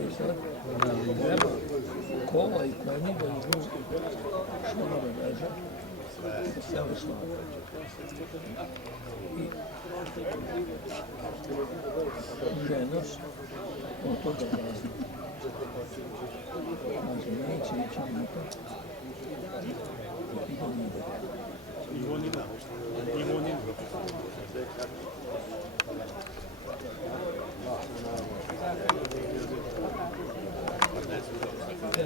I sad treba kola i konji da idu šlonove veže da sele šlonove. I ženos od toga razne. Znači, neće ići na to. I da nije da.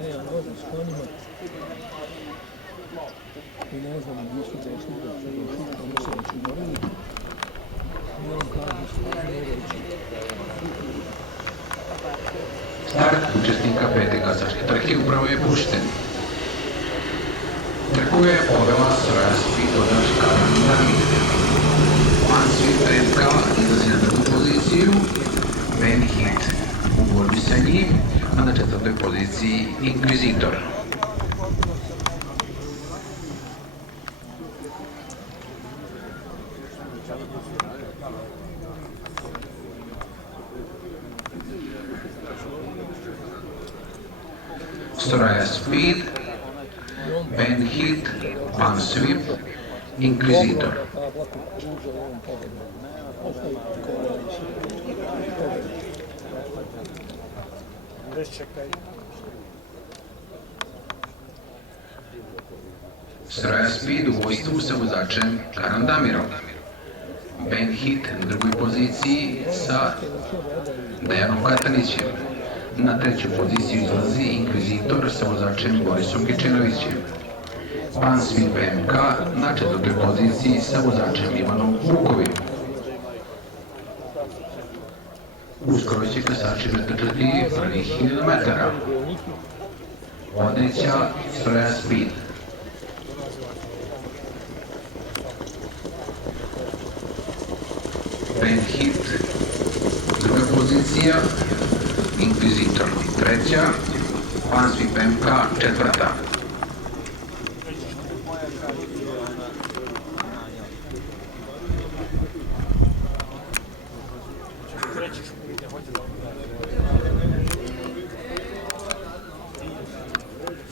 Ja možem s konjima i ne znam, nisu došli da su došli, oni se već umorili i on kaže stvarno reći. Start učesnika pete kasačke trke upravo je pušten. Trku je povela Soraya Speed vozač Karan Damir. Mansfield PMK izlazi na drugu poziciju, Ben Hit u borbi sa njim, a na četvrtoj poziciji Inquisitor. Soraya Speed, Ben Hit, Mansfield, Inquisitor. Soraya Speed u vojstvu sa vozačem Karan Damirom. Ben Hit na drugoj poziciji sa Dejanom Katanićem. Na treću poziciju izlazi Inquisitor sa vozačem Borisom Kičenovićem. Mansfield PMK na četvrtoj poziciji sa vozačem Ivanom Vukovim. Uskoro će kasači pretrčati prvih 1000 metara. Vodeća Soraya Speed. Ben Hit, druga pozicija, Inquisitor treća, Mansfield PMK četvrta.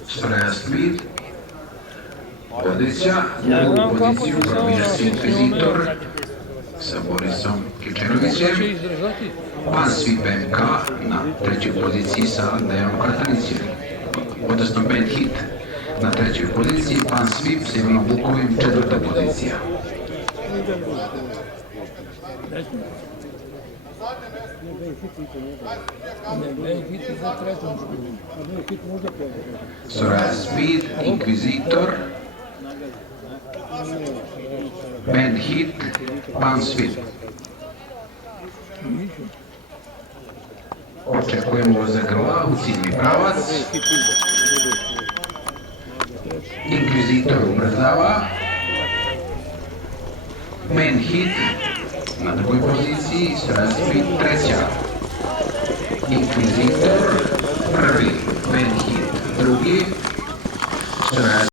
Soraya Speed, vodeća, drugu poziciju probija Inquisitor sa Borisom Kičenovićem. Mansfield PMK na trećoj poziciji sa Dejanom Katanićem, odnosno Ben Hit na trećoj poziciji, Mansfield sa Ivanom Vukovim četvrta pozicija. Soraya Speed, Inquisitor, Ben Hit, Mansfield. Očekujemo za grla u ciljni pravac. Inquisitor ubrzava. Ben Hit na drugoj poziciji, Soraya Speed treća. Inquisitor prvi, Ben Hit drugi.